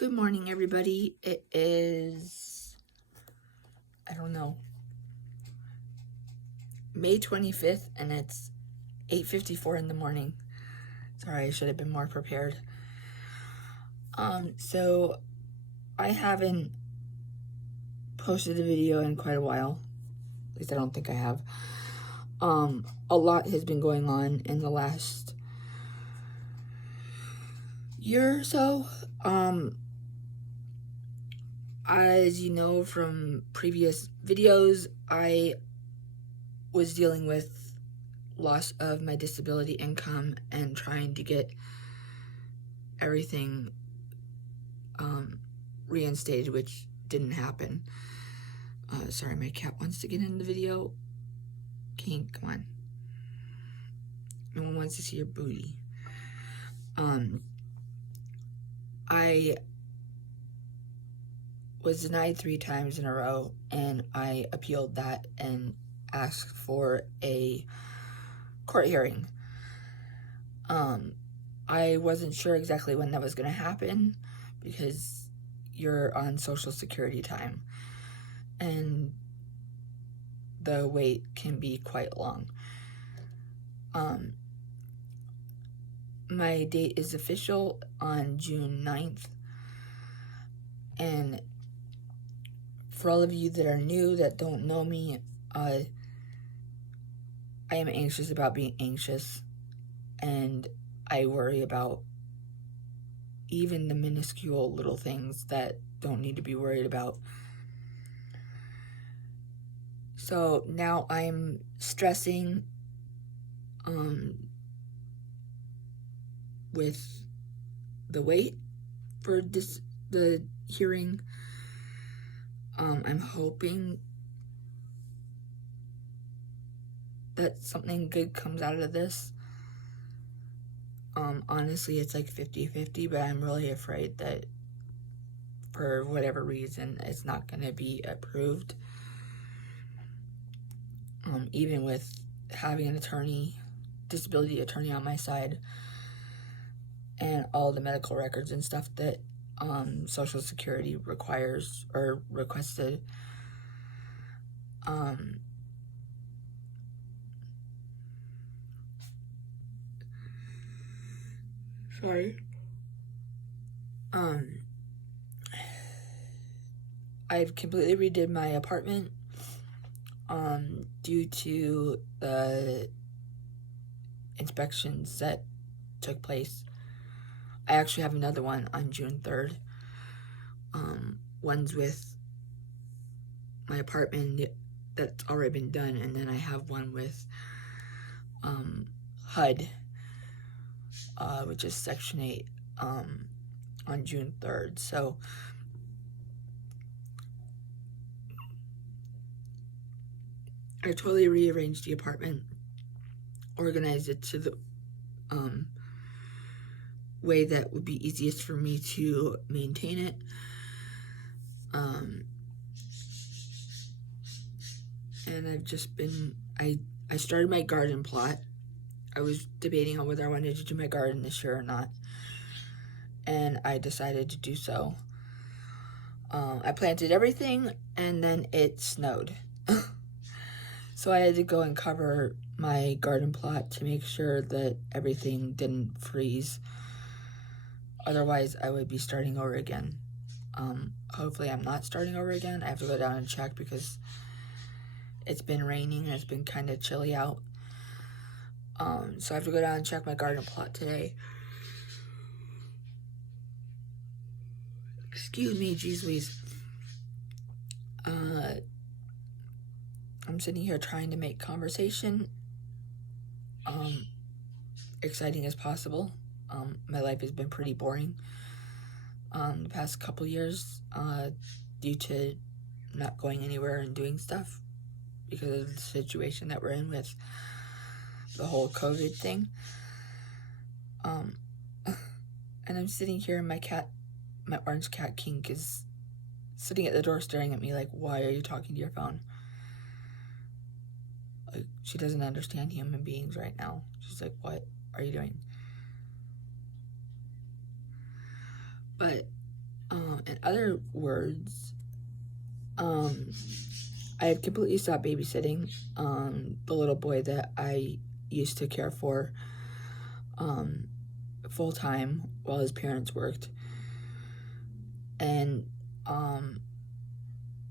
Good morning, everybody. It is, I don't know, May 25th, and it's 8:54 in the morning. Sorry, I should have been more prepared. So I haven't posted a video in quite a while. At least I don't think I have. A lot has been going on in the last year or so. As you know from previous videos, I was dealing with loss of my disability income and trying to get everything reinstated, which didn't happen. Sorry, my cat wants to get in the video. King, come on. No one wants to see your booty. I was denied 3 times in a row, and I appealed that and asked for a court hearing. I wasn't sure exactly when that was going to happen because you're on Social Security time, and the wait can be quite long. My date is official on June 9th, and for all of you that are new, that don't know me, I am anxious about being anxious, and I worry about even the minuscule little things that don't need to be worried about. So now I'm stressing with the wait for the hearing. I'm hoping that something good comes out of this. Honestly, it's like 50-50, but I'm really afraid that for whatever reason, it's not going to be approved. Even with having an attorney, disability attorney on my side, and all the medical records and stuff that Social Security requires or requested. Sorry. I've completely redid my apartment due to the inspections that took place. I actually have another one on June 3rd. One's with my apartment that's already been done, and then I have one with HUD, which is Section 8, on June 3rd. So I totally rearranged the apartment, organized it to the way that would be easiest for me to maintain it. And I've just been, I started my garden plot. I was debating on whether I wanted to do my garden this year or not, and I decided to do so. I planted everything, and then it snowed. So I had to go and cover my garden plot to make sure that everything didn't freeze. Otherwise, I would be starting over again. Hopefully I'm not starting over again. I have to go down and check because it's been raining and it's been kind of chilly out. So I have to go down and check my garden plot today. Excuse me, geez Louise. I'm sitting here trying to make conversation exciting as possible. My life has been pretty boring the past couple years due to not going anywhere and doing stuff because of the situation that we're in with the whole COVID thing. And I'm sitting here and my orange cat Kink is sitting at the door staring at me like, why are you talking to your phone? Like, she doesn't understand human beings right now. She's like, what are you doing? But, in other words, I had completely stopped babysitting the little boy that I used to care for full time while his parents worked. And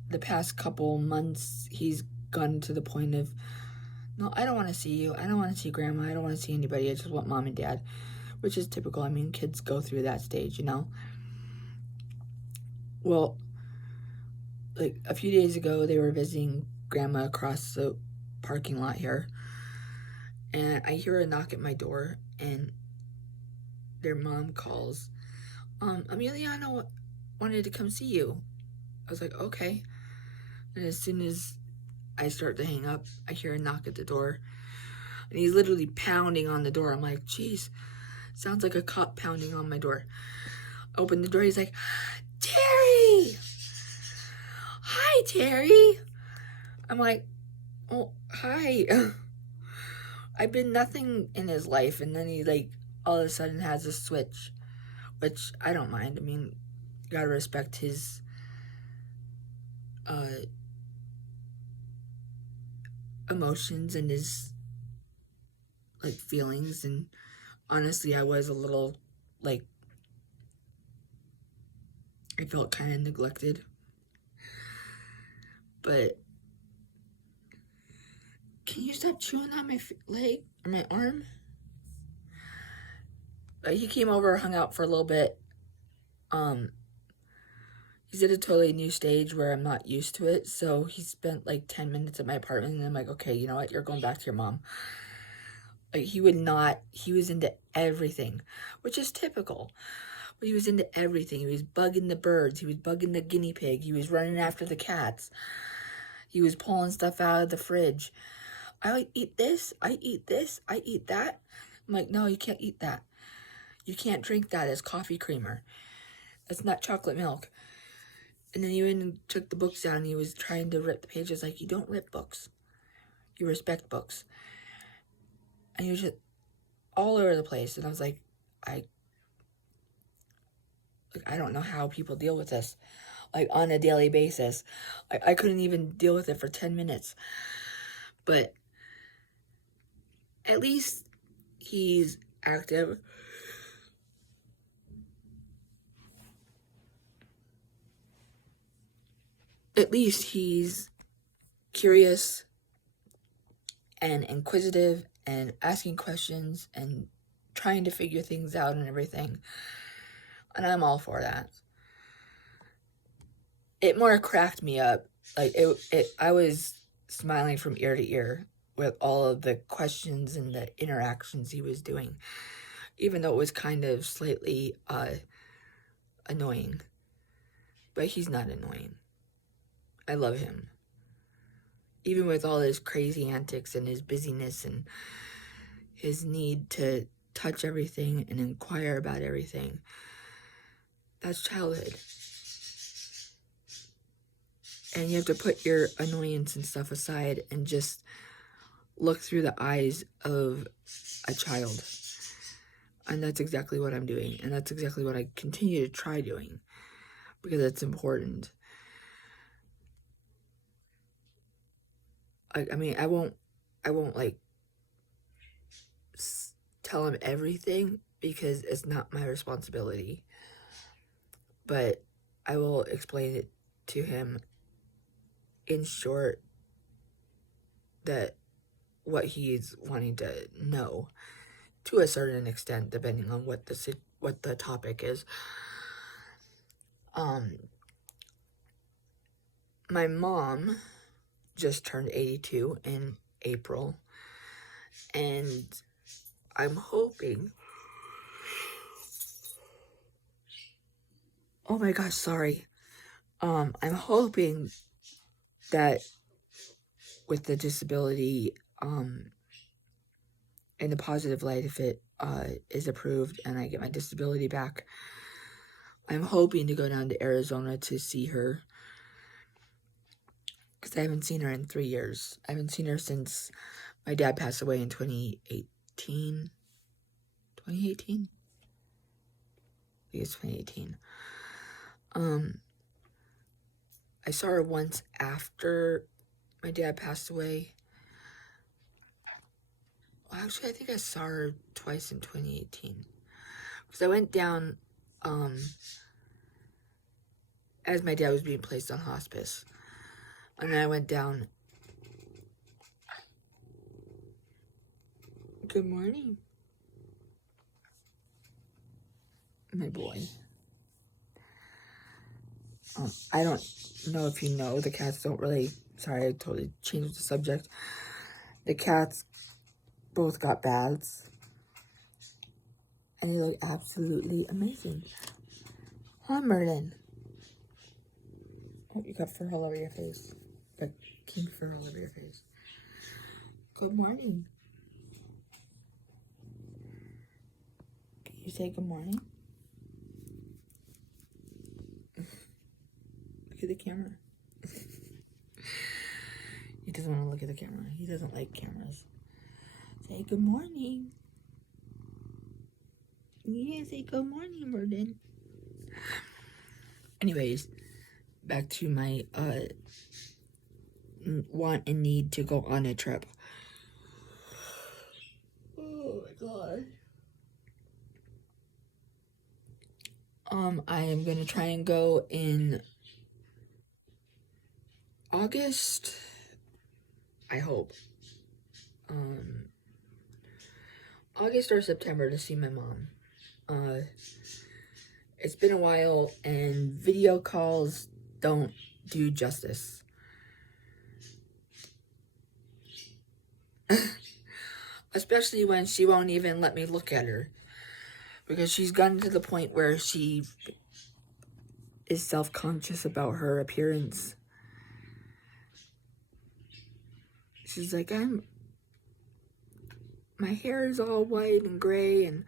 the past couple months, he's gone to the point of, no, I don't want to see you. I don't want to see grandma. I don't want to see anybody. I just want mom and dad, which is typical. I mean, kids go through that stage, you know? Well, like a few days ago, they were visiting grandma across the parking lot here. And I hear a knock at my door, and their mom calls, Emiliano wanted to come see you. I was like, okay. And as soon as I start to hang up, I hear a knock at the door. And he's literally pounding on the door. I'm like, geez, sounds like a cop pounding on my door. I open the door, he's like, Terry! Hi, Terry! I'm like, oh, hi. I've been nothing in his life, and then he, like, all of a sudden has a switch, which I don't mind. I mean, you gotta respect his, emotions and his, like, feelings, and honestly, I was a little, like, I felt kind of neglected, but can you stop chewing on my leg or my arm? He came over, hung out for a little bit. He's at a totally new stage where I'm not used to it, so he spent like 10 minutes at my apartment, and I'm like, okay, you know what, you're going back to your mom. Like, he was into everything, which is typical. But he was into everything. He was bugging the birds, he was bugging the guinea pig, he was running after the cats, he was pulling stuff out of the fridge. I eat this, I eat this, I eat that. I'm like, no, you can't eat that. You can't drink that as coffee creamer. It's not chocolate milk. And then he went and took the books down, and he was trying to rip the pages. Like, you don't rip books. You respect books. And he was just all over the place. And I was like, I don't know how people deal with this, like, on a daily basis. I couldn't even deal with it for 10 minutes. But at least he's active. At least he's curious and inquisitive and asking questions and trying to figure things out and everything. And I'm all for that. It more cracked me up. Like, I was smiling from ear to ear with all of the questions and the interactions he was doing, even though it was kind of slightly annoying. But he's not annoying. I love him. Even with all his crazy antics and his busyness and his need to touch everything and inquire about everything, that's childhood. And you have to put your annoyance and stuff aside and just look through the eyes of a child. And that's exactly what I'm doing. And that's exactly what I continue to try doing, because it's important. I mean, I won't like tell him everything, because it's not my responsibility. But I will explain it to him in short, that what he's wanting to know, to a certain extent, depending on what the topic is. My mom just turned 82 in April, and I'm hoping, oh my gosh, sorry. I'm hoping that with the disability, in the positive light, if it is approved and I get my disability back, I'm hoping to go down to Arizona to see her, because I haven't seen her in 3 years. I haven't seen her since my dad passed away in 2018. 2018? I think it's 2018. I saw her once after my dad passed away. Well, actually, I think I saw her twice in 2018. Because I went down, as my dad was being placed on hospice. And then I went down. Good morning. My boy. I don't know if you know, the cats don't really, sorry, I totally changed the subject. The cats both got baths. And they look absolutely amazing. Huh, Merlin? Oh, you got fur all over your face. You got king fur all over your face. Good morning. Can you say good morning? Look at the camera. He doesn't want to look at the camera. He doesn't like cameras. Say good morning. Yeah, say good morning, Merlin. Anyways, back to my want and need to go on a trip. Oh my god. I am gonna try and go in August, I hope. August or September to see my mom. It's been a while and video calls don't do justice. Especially when she won't even let me look at her. Because she's gotten to the point where she is self-conscious about her appearance. She's like, my hair is all white and gray and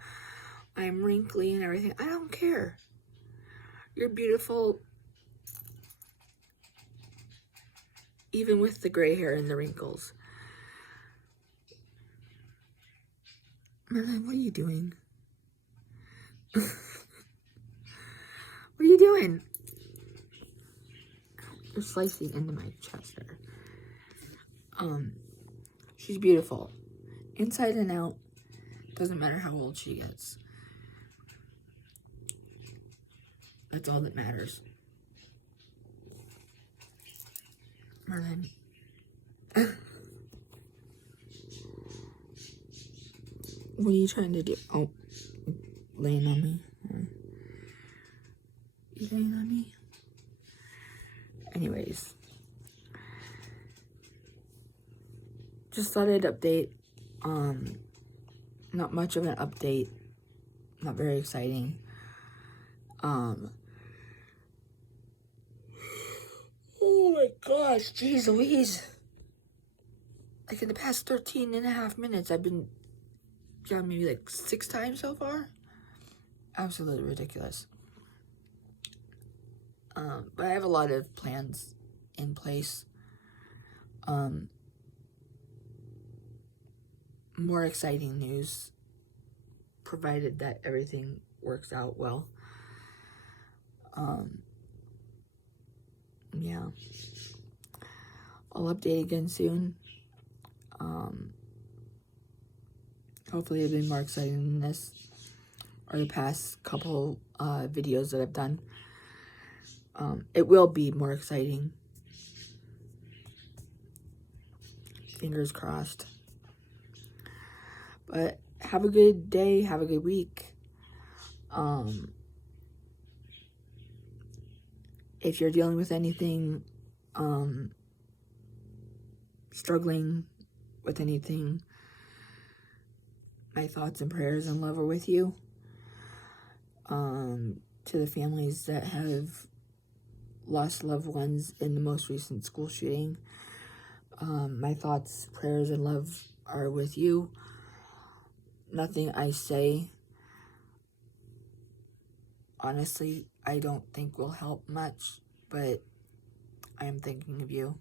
I'm wrinkly and everything. I don't care. You're beautiful even with the gray hair and the wrinkles. Merlin, what are you doing? What are you doing? You're slicing into my chest there. She's beautiful. Inside and out. Doesn't matter how old she gets. That's all that matters. Merlin. What are you trying to do? Oh, laying on me. You laying on me? Anyways. Just thought I'd update. Not much of an update. Not very exciting. Oh my gosh, jeez Louise. Like in the past 13 and a half minutes, I've been, maybe like 6 times so far. Absolutely ridiculous. But I have a lot of plans in place. More exciting news, provided that everything works out well. Yeah. I'll update again soon. Hopefully it'll be more exciting than this, or the past couple videos that I've done. It will be more exciting. Fingers crossed. But have a good day, have a good week. If you're dealing with anything, struggling with anything, my thoughts and prayers and love are with you. To the families that have lost loved ones in the most recent school shooting, my thoughts, prayers, and love are with you. Nothing I say, honestly, I don't think will help much, but I am thinking of you.